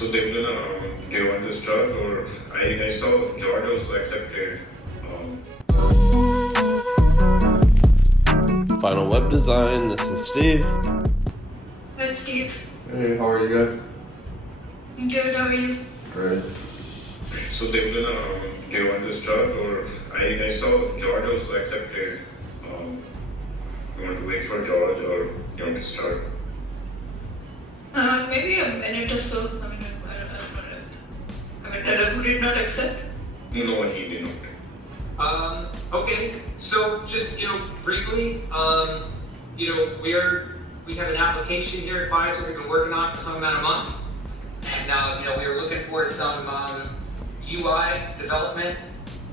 So they're gonna give on this job, or I saw George also accepted. Final Web Design, this is Steve. Hi, Steve. Hey, how are you guys? Good, how are you? Great. So they're gonna give on this job, or I saw George also accepted. You want to wait for George, or you want to start? Maybe a minute or so. I mean, I don't know. I mean, Raghu did not accept. No, he did not. Okay, so just, briefly, we have an application here at Pfizer we've been working on for some amount of months. And, we were looking for some UI development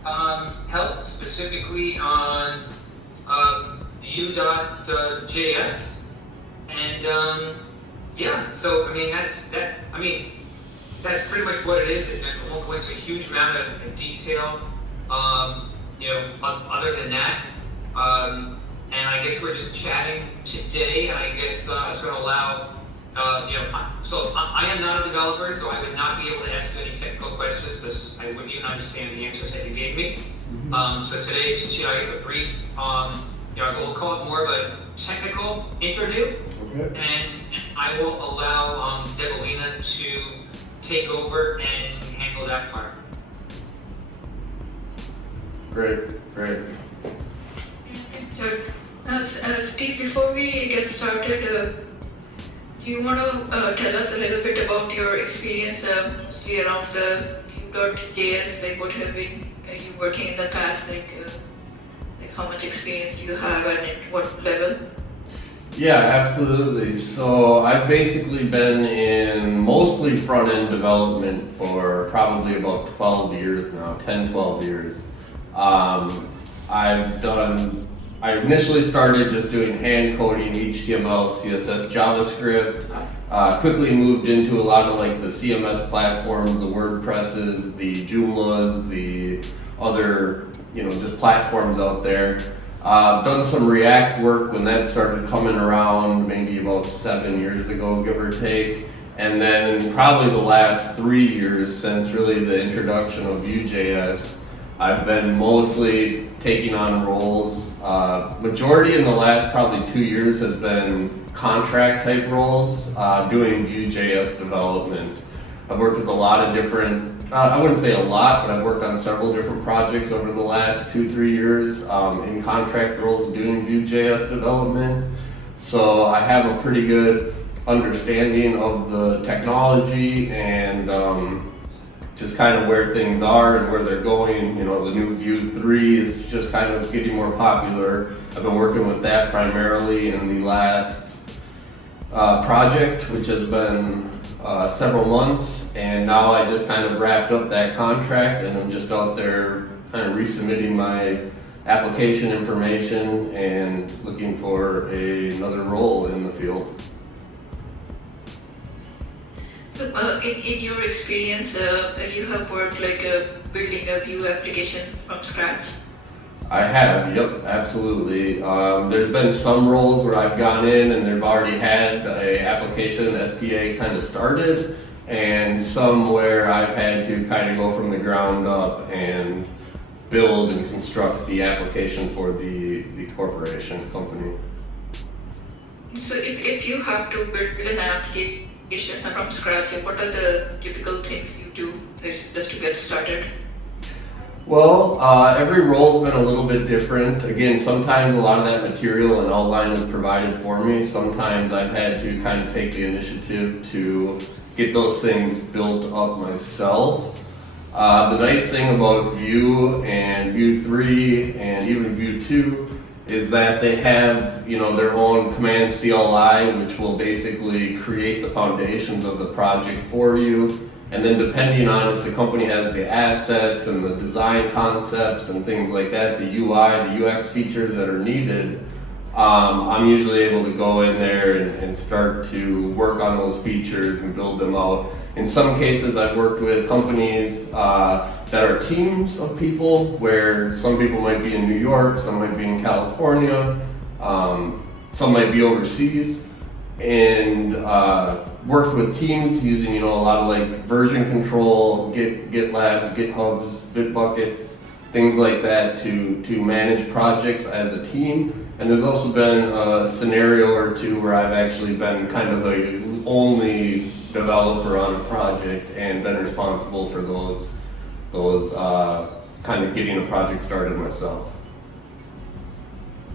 help, specifically on Vue.js. And, so, that's pretty much what it is. I won't go into a huge amount of detail. Other than that, and I guess we're just chatting today, and I guess I was going to allow, so I am not a developer, so I would not be able to ask you any technical questions because I wouldn't even understand the answers that you gave me. So today is just, I guess a brief, we'll call it more of a technical interview. Okay. And I will allow Debolina to take over and handle that part. Great. Yeah, thanks, George. Steve, before we get started, do you want to tell us a little bit about your experience mostly around the Vue.js? Like, what have been you working in the past? Like how much experience do you have and at what level? Yeah, absolutely. So I've basically been in mostly front-end development for probably about 12 years now, 10, 12 years. I initially started just doing hand coding, HTML, CSS, JavaScript, quickly moved into a lot of like the CMS platforms, the WordPresses, the Joomlas, the other, just platforms out there. Done some React work when that started coming around, maybe about 7 years ago, give or take. And then probably the last 3 years since really the introduction of Vue.js, I've been mostly taking on roles. Majority in the last probably 2 years has been contract type roles, doing Vue.js development. I've worked with a lot of different, I wouldn't say a lot, but I've worked on several different projects over the last 2-3 years in contract roles doing Vue.js development. So I have a pretty good understanding of the technology and just kind of where things are and where they're going. The new Vue 3 is just kind of getting more popular. I've been working with that primarily in the last project, which has been several months, and now I just kind of wrapped up that contract and I'm just out there kind of resubmitting my application information and looking for another role in the field. So in your experience, you have worked like building a Vue application from scratch? I have, yep, absolutely. There's been some roles where I've gone in and they've already had a application, SPA kind of started, and some where I've had to kind of go from the ground up and build and construct the application for the corporation, company. So if you have to build an application from scratch, what are the typical things you do just to get started? Well, every role's been a little bit different. Again, sometimes a lot of that material and outline is provided for me. Sometimes I've had to kind of take the initiative to get those things built up myself. The nice thing about Vue and Vue 3 and even Vue 2 is that they have, their own command CLI, which will basically create the foundations of the project for you. And then depending on if the company has the assets and the design concepts and things like that, the UI, the UX features that are needed, I'm usually able to go in there and start to work on those features and build them out. In some cases, I've worked with companies that are teams of people, where some people might be in New York, some might be in California, some might be overseas. and worked with teams using a lot of like version control, GitLabs, GitHubs, Bitbuckets, things like that to manage projects as a team. And there's also been a scenario or two where I've actually been kind of the only developer on a project and been responsible for those kind of getting a project started myself.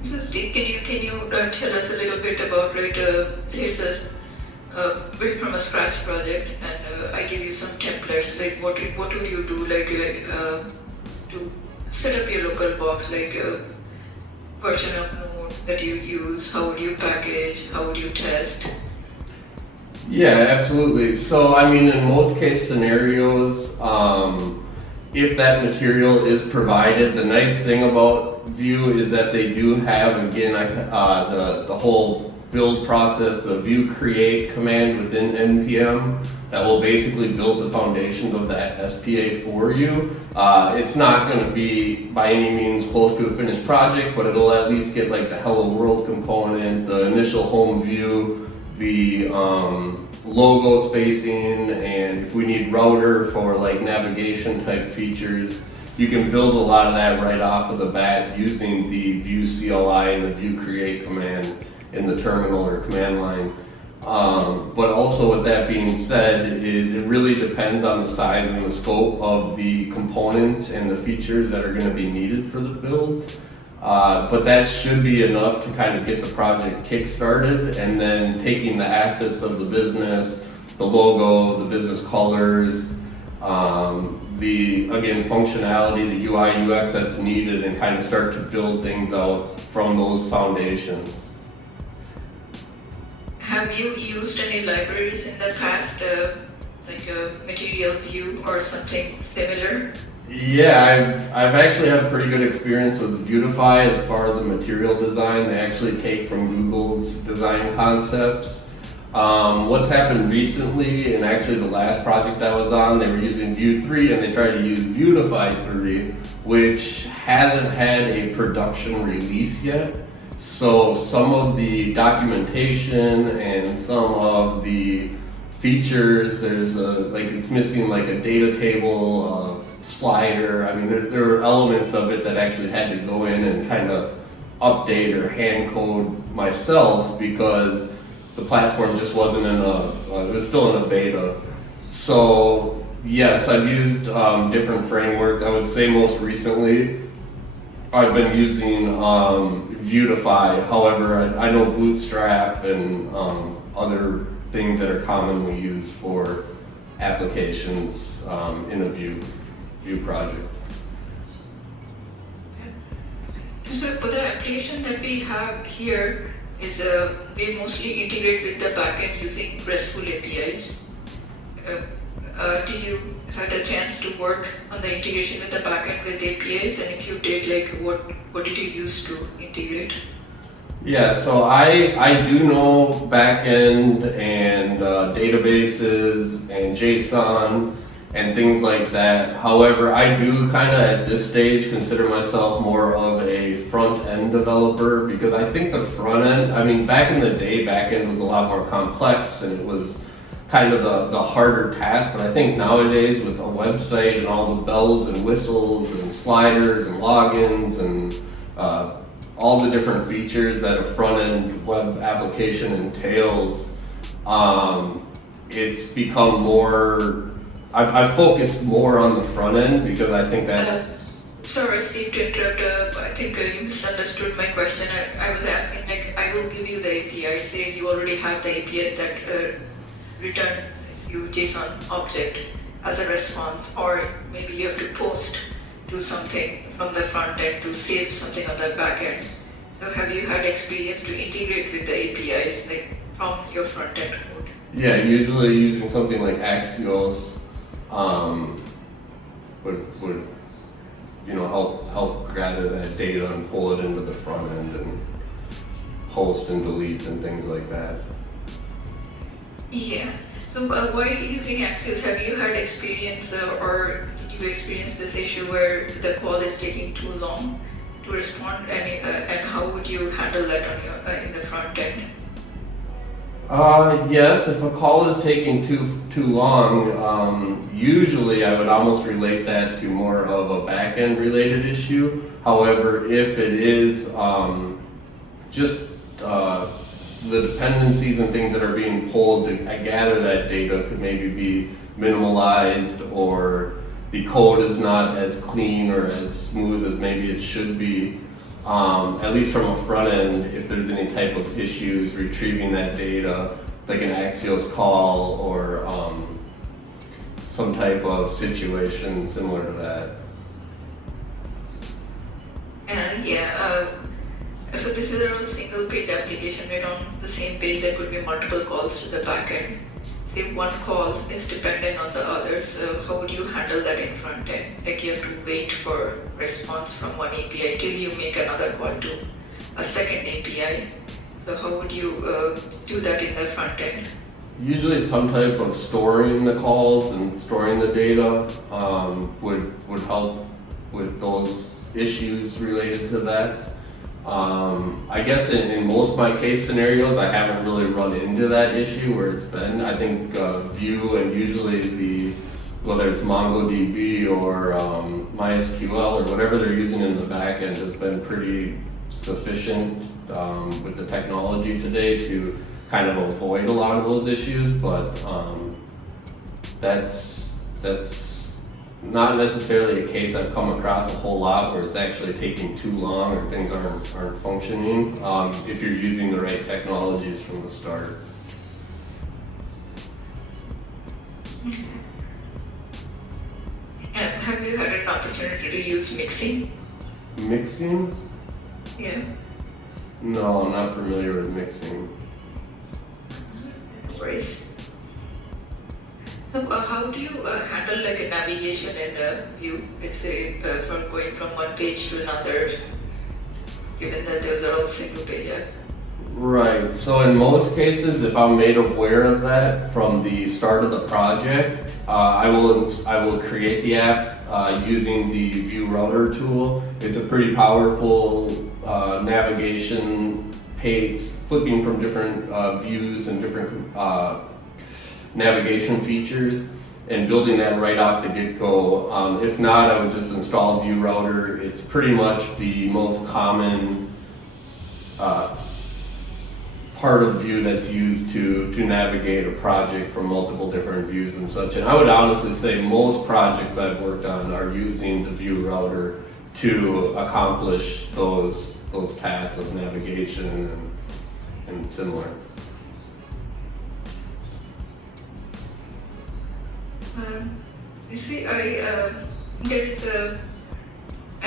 So Steve, can you tell us a little bit about say it's a built from a scratch project, and I give you some templates. Like what would you do to set up your local box, like version of Node that you use? How would you package? How would you test? Yeah, absolutely. So, I mean, in most case scenarios, if that material is provided, the nice thing about Vue is that they do have, again, the whole build process, the Vue create command within NPM that will basically build the foundations of that SPA for you. It's not going to be by any means close to a finished project, but it'll at least get like the hello world component, the initial home view, the logo spacing, and if we need router for like navigation type features, you can build a lot of that right off of the bat using the Vue CLI and the Vue create command in the terminal or command line. But also with that being said, is it really depends on the size and the scope of the components and the features that are going to be needed for the build. But that should be enough to kind of get the project kick-started, and then taking the assets of the business, the logo, the business colors, the, again, functionality, the UI, UX that's needed, and kind of start to build things out from those foundations. Have you used any libraries in the past, like a Material View or something similar? Yeah, I've actually had a pretty good experience with Vuetify as far as the material design. They actually take from Google's design concepts. What's happened recently, and actually the last project I was on, they were using Vue 3 and they tried to use Vuetify 3, which hasn't had a production release yet. So some of the documentation and some of the features, there's it's missing like a data table, slider. I mean, there are elements of it that actually had to go in and kind of update or hand code myself because the platform just wasn't in it was still in a beta. So yes, I've used different frameworks. I would say most recently I've been using Vuetify. However, I know Bootstrap and other things that are commonly used for applications in a Vue project. So the application that we have here is we mostly integrate with the backend using RESTful APIs. Did you had a chance to work on the integration with the backend with APIs? And if you did, like what did you use to integrate? Yeah, so I do know backend and databases and JSON and things like that. However, I do kind of at this stage consider myself more of a front-end developer because I think the front end, I mean, back in the day, back-end was a lot more complex and it was kind of the harder task, but I think nowadays with a website and all the bells and whistles and sliders and logins and all the different features that a front-end web application entails, it's become more, I've focused more on the front end because I think that's... Sorry, Steve, to interrupt. I think you misunderstood my question. I was asking, like, I will give you the API. Say you already have the APIs that return you JSON object as a response, or maybe you have to post to something from the front end to save something on the back end. So have you had experience to integrate with the APIs, like from your front end code? Yeah, usually using something like Axios would help gather that data and pull it into the front end and post and delete and things like that. Yeah. So while using Axios, have you had experience or did you experience this issue where the call is taking too long to respond, and how would you handle that on your in the front end? Yes, if a call is taking too long, usually I would almost relate that to more of a back-end related issue. However, if it is just the dependencies and things that are being pulled to gather that data could maybe be minimalized, or the code is not as clean or as smooth as maybe it should be. At least from a front end, if there's any type of issues retrieving that data, like an Axios call or some type of situation similar to that. So this is a single page application, right? On the same page there could be multiple calls to the backend. Say one call is dependent on the others, so how would you handle that in front end? Like you have to wait for response from one API till you make another call to a second API. So how would you do that in the front end? Usually some type of storing the calls and storing the data would help with those issues related to that. I guess in most of my case scenarios, I haven't really run into that issue where it's been. I think Vue and usually whether it's MongoDB or MySQL or whatever they're using in the backend has been pretty sufficient with the technology today to kind of avoid a lot of those issues. But that's not necessarily a case I've come across a whole lot where it's actually taking too long or things aren't functioning if you're using the right technologies from the start. Have you had an opportunity to use mixing? Mixing? Yeah. No, I'm not familiar with mixing. No worries. So how do you handle like a navigation in Vue, let's say from going from one page to another, given that those are all single page app? Right, so in most cases, if I'm made aware of that from the start of the project, I will create the app using the Vue router tool. It's a pretty powerful navigation page, flipping from different views and different navigation features, and building that right off the get-go. If not, I would just install Vue router. It's pretty much the most common part of Vue that's used to navigate a project from multiple different views and such. And I would honestly say most projects I've worked on are using the Vue router to accomplish those tasks of navigation and similar. You see, there is a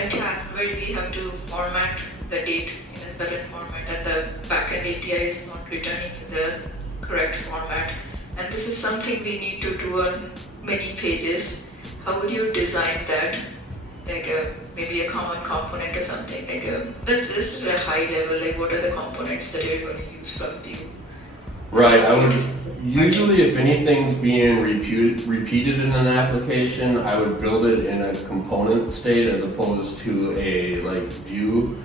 task where we have to format the date in a certain format, and the backend API is not returning in the correct format. And this is something we need to do on many pages. How would you design that? Like maybe a common component or something. Like let's just at a high level, like what are the components that you're going to use from Vue? Right, I would usually, if anything's being repeated in an application, I would build it in a component state as opposed to a view,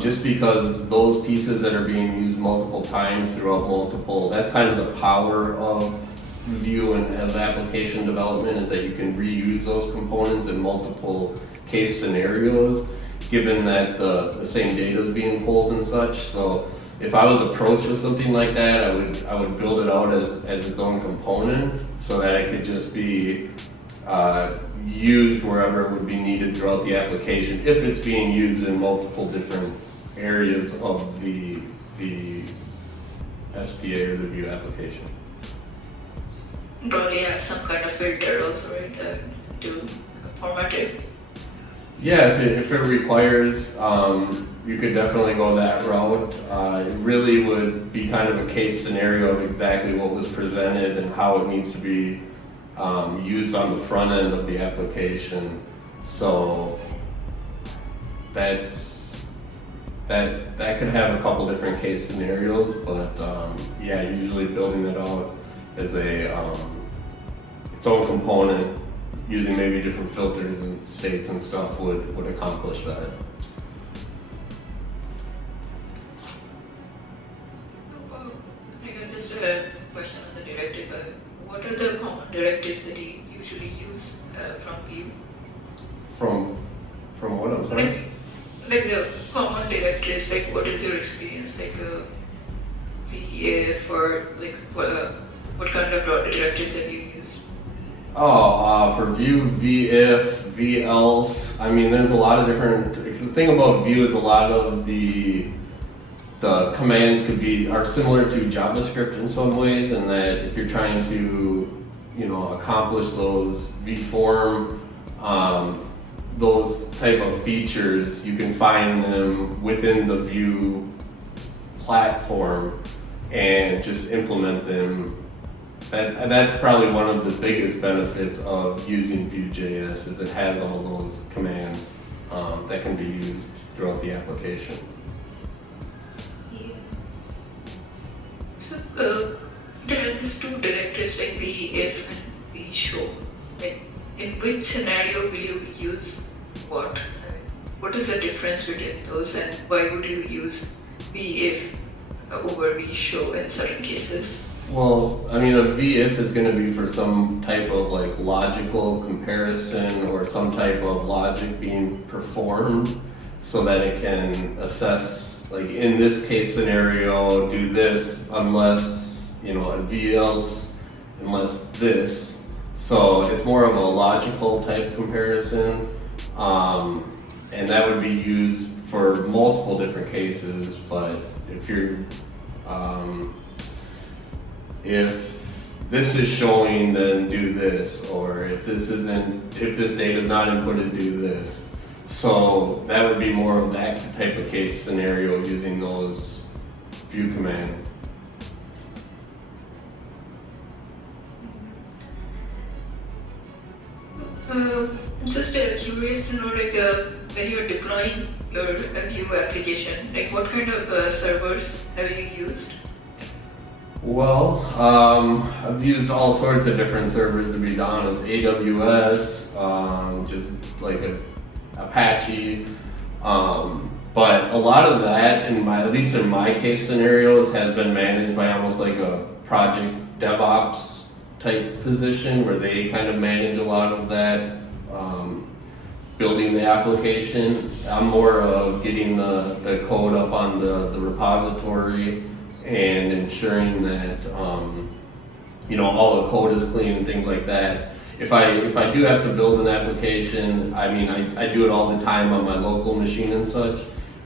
just because those pieces that are being used multiple times throughout that's kind of the power of Vue and of application development, is that you can reuse those components in multiple case scenarios, given that the same data is being pulled and such. So if I was approached with something like that, I would build it out as its own component so that it could just be used wherever it would be needed throughout the application, if it's being used in multiple different areas of the SPA or the Vue application. Probably add some kind of filter also, right, to format it. Yeah, if it requires, you could definitely go that route. It really would be kind of a case scenario of exactly what was presented and how it needs to be used on the front end of the application. So that could have a couple different case scenarios, but yeah, usually building it out as its own component, using maybe different filters and states and stuff would accomplish that. Just that you usually use from Vue? From what, I'm sorry? Like the common directives, like what is your experience, like VF, or like what kind of directives have you used? For Vue, VIF, VElse, I mean, there's a lot of different, the thing about Vue is a lot of the commands are similar to JavaScript in some ways, and that if you're trying to, accomplish those VForm, those type of features, you can find them within the Vue platform and just implement them. That's probably one of the biggest benefits of using Vue.js is it has all those commands that can be used throughout the application. Yeah. So there are these two directives like VF and VShow. Like, in which scenario will you use what? What is the difference between those, and why would you use VF over VShow in certain cases? Well, I mean, a VIF is going to be for some type of like logical comparison or some type of logic being performed so that it can assess, like in this case scenario, do this unless, a VElse unless this. So it's more of a logical type comparison, and that would be used for multiple different cases. But if you're, if this is showing, then do this, or if this data is not inputted, do this. So that would be more of that type of case scenario using those Vue commands. Just curious to know, like when you're deploying your Vue application, like what kind of servers have you used? Well, I've used all sorts of different servers, to be honest. AWS, just like Apache, but a lot of that, at least in my case scenarios, has been managed by almost like a project DevOps type position where they kind of manage a lot of that, building the application. I'm more of getting the code up on the repository and ensuring that all the code is clean and things like that. If I do have to build an application, I mean I do it all the time on my local machine and such.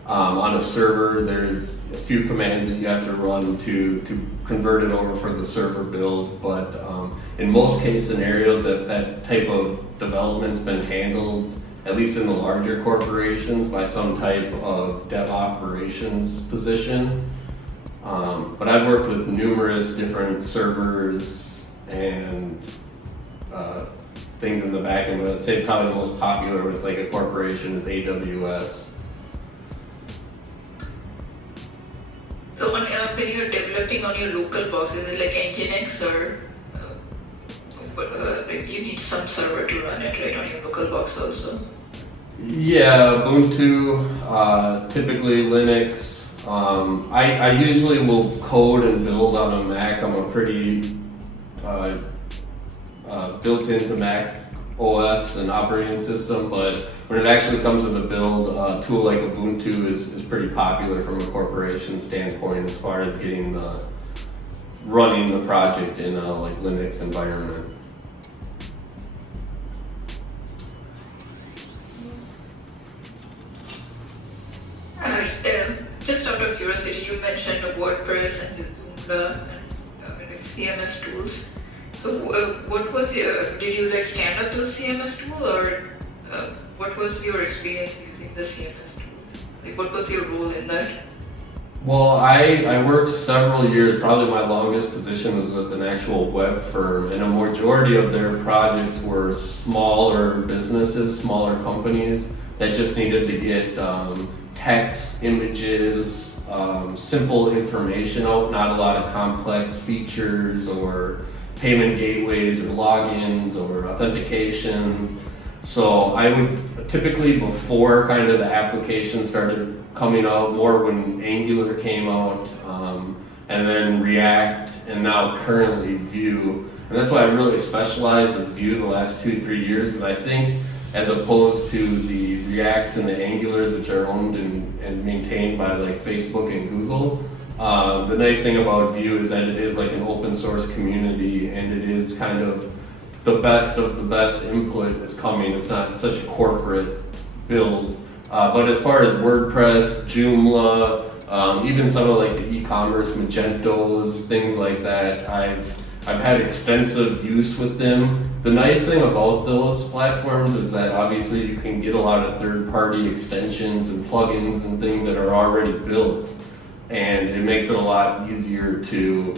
On a server, there's a few commands that you have to run to convert it over for the server build, but in most case scenarios that type of development's been handled, at least in the larger corporations, by some type of dev operations position. But I've worked with numerous different servers and things in the back end, but I'd say probably the most popular with like a corporation is AWS. So when you're developing on your local box, is it like Nginx, or like you need some server to run it right on your local box also? Yeah, Ubuntu, typically Linux. I usually will code and build on a Mac. I'm a pretty built into Mac OS and operating system, but when it actually comes to the build, a tool like Ubuntu is pretty popular from a corporation standpoint as far as getting running the project in a like Linux environment. Just out of curiosity, you mentioned WordPress and Joomla and CMS tools. So what was did you like stand up those CMS tool, or what was your experience using the CMS tool? Like what was your role in that? Well, I worked several years, probably my longest position was with an actual web firm, and a majority of their projects were smaller businesses, smaller companies that just needed to get text, images, simple information out, not a lot of complex features or payment gateways or logins or authentications. So I would typically, before kind of the application started coming out, more when Angular came out, and then React, and now currently Vue, And that's why I really specialized with Vue the last 2-3 years, because I think as opposed to the Reacts and the Angulars, which are owned and maintained by like Facebook and Google, the nice thing about Vue is that it is like an open source community, and it is kind of the best of the best input is coming. It's not such a corporate build. But as far as WordPress, Joomla, even some of like the e-commerce Magentos, things like that, I've had extensive use with them. The nice thing about those platforms is that obviously you can get a lot of third-party extensions and plugins and things that are already built, and it makes it a lot easier to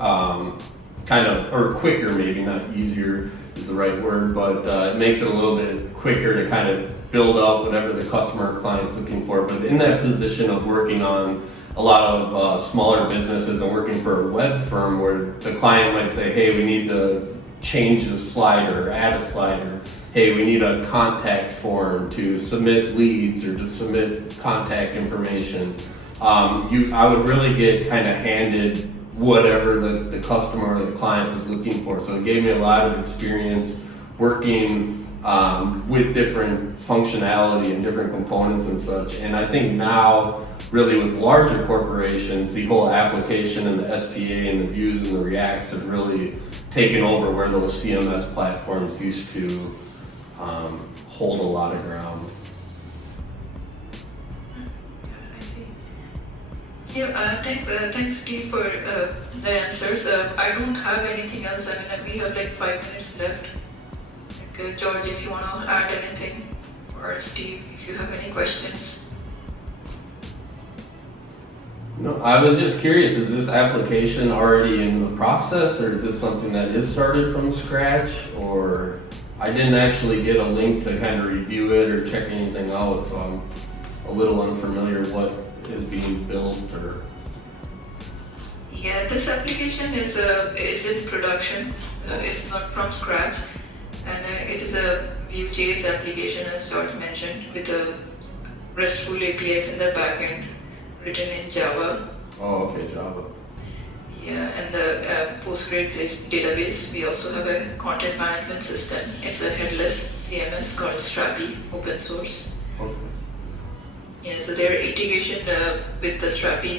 or quicker, maybe not easier is the right word, but it makes it a little bit quicker to kind of build out whatever the customer or client's looking for. But in that position of working on a lot of smaller businesses and working for a web firm where the client might say, hey, we need to change the slider, add a slider. Hey, we need a contact form to submit leads or to submit contact information. I would really get kind of handed whatever the customer or the client was looking for. So it gave me a lot of experience working with different functionality and different components and such. And I think now, really with larger corporations, the whole application and the SPA and the Vues and the Reacts have really taken over where those CMS platforms used to hold a lot of ground. I see. Yeah, thanks Steve for the answers. I don't have anything else. I mean, we have like 5 minutes left. Like, George, if you want to add anything, or Steve, if you have any questions. No, I was just curious, is this application already in the process, or is this something that is started from scratch? Or I didn't actually get a link to kind of review it or check anything out, so I'm a little unfamiliar what is being built or. Yeah, this application is in production. It's not from scratch, and it is a Vue JS application, as George mentioned, with a RESTful APIs in the backend, written in Java. Oh, okay, Java. Yeah, and the Postgres database. We also have a content management system. It's a headless CMS called Strapi, open source. Okay. Yeah, so their integration with the Strapi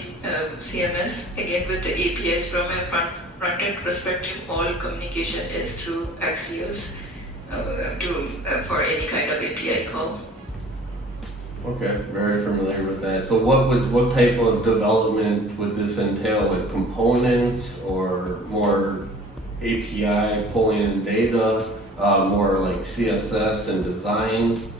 CMS, again with the APIs from a front-end perspective, all communication is through Axios for any kind of API call. Okay, very familiar with that. So what type of development would this entail? Like components or more API pulling in data, more like CSS and design?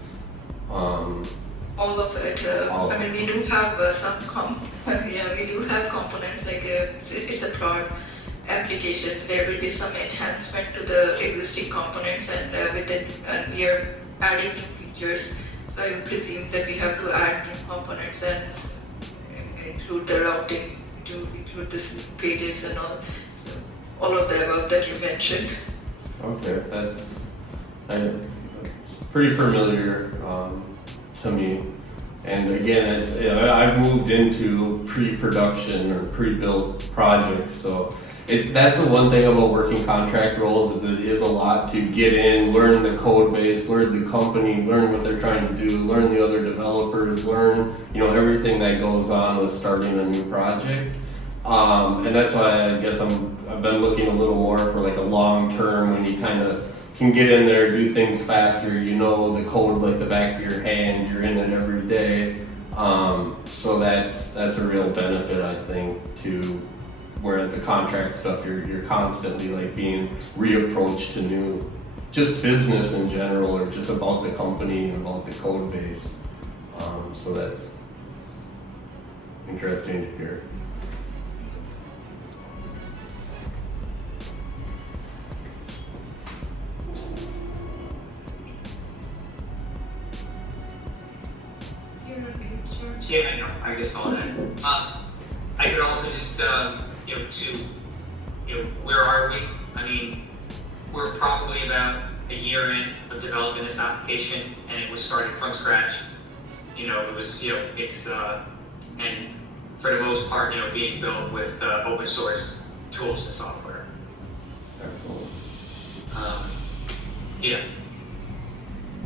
All of it. I mean, we do have we do have components like it's a broad application. There will be some enhancement to the existing components, and we are adding new features. So I presume that we have to add new components and include the routing, to include the pages and all. So all of the above that you mentioned. Okay, that's pretty familiar to me. And again, I've moved into pre-production or pre-built projects, so that's the one thing about working contract roles, is it is a lot to get in, learn the code base, learn the company, learn what they're trying to do, learn the other developers, learn everything that goes on with starting a new project. And that's why I guess I've been looking a little more for like a long term, when you kind of can get in there, do things faster, the code like the back of your hand, you're in it every day. So that's a real benefit, I think, to whereas the contract stuff, you're constantly like being reapproached to new, just business in general, or just about the company and about the code base. So that's interesting to hear. Yeah, I know. I just saw that. I could also just, where are we? I mean, we're probably about a year in of developing this application, and it was started from scratch. It was, it's, and for the most part, being built with open source tools and software. Excellent. Yeah.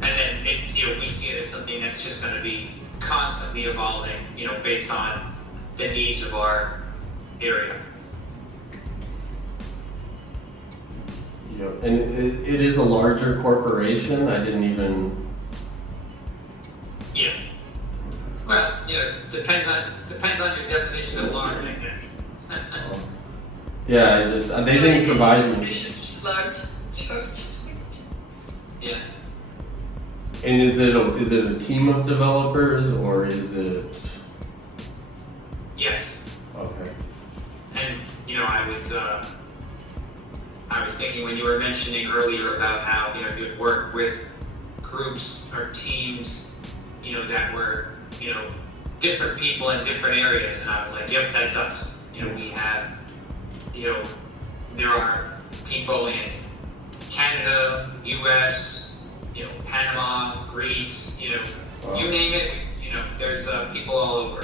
And then we see it as something that's just going to be constantly evolving, based on the needs of our area. Yep. And it is a larger corporation. I didn't even. Yeah. Well, depends on your definition of large, I guess. Yeah, they didn't provide me. Definition is large church. Yeah. And is it a team of developers or is it? Yes. Okay. And I was thinking when you were mentioning earlier about how you'd work with groups or teams, that were different people in different areas, and I was like, yep, that's us. We have there are people in Canada, the U.S., Panama, Greece, you name it. There's people all over.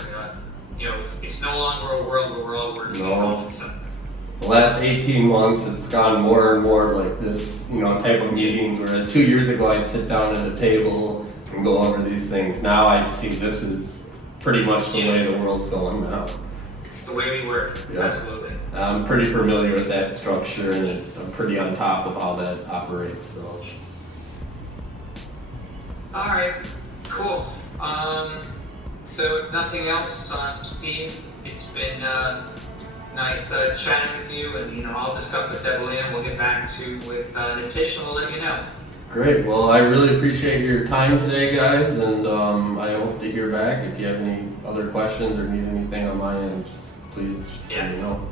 It's no longer a world where we're all working in office. The last 18 months, it's gone more and more like this, type of meetings. Whereas 2 years ago, I'd sit down at a table and go over these things. Now I see this is pretty much the way the world's going now. It's the way we work. Yeah. Absolutely. I'm pretty familiar with that structure, and I'm pretty on top of how that operates. So. All right, cool. So if nothing else, Steve, it's been nice chatting with you, and I'll discuss with Evelyn, and we'll get back to with Nitish, and we'll let you know. Great. Well, I really appreciate your time today, guys, and I hope to hear back. If you have any other questions or need anything on my end, just please let me know.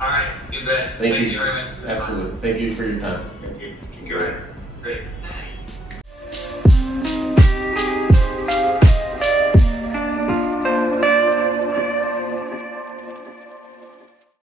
All right, you bet. Thank you very much. Absolutely. Thank you for your time. Thank you. Great.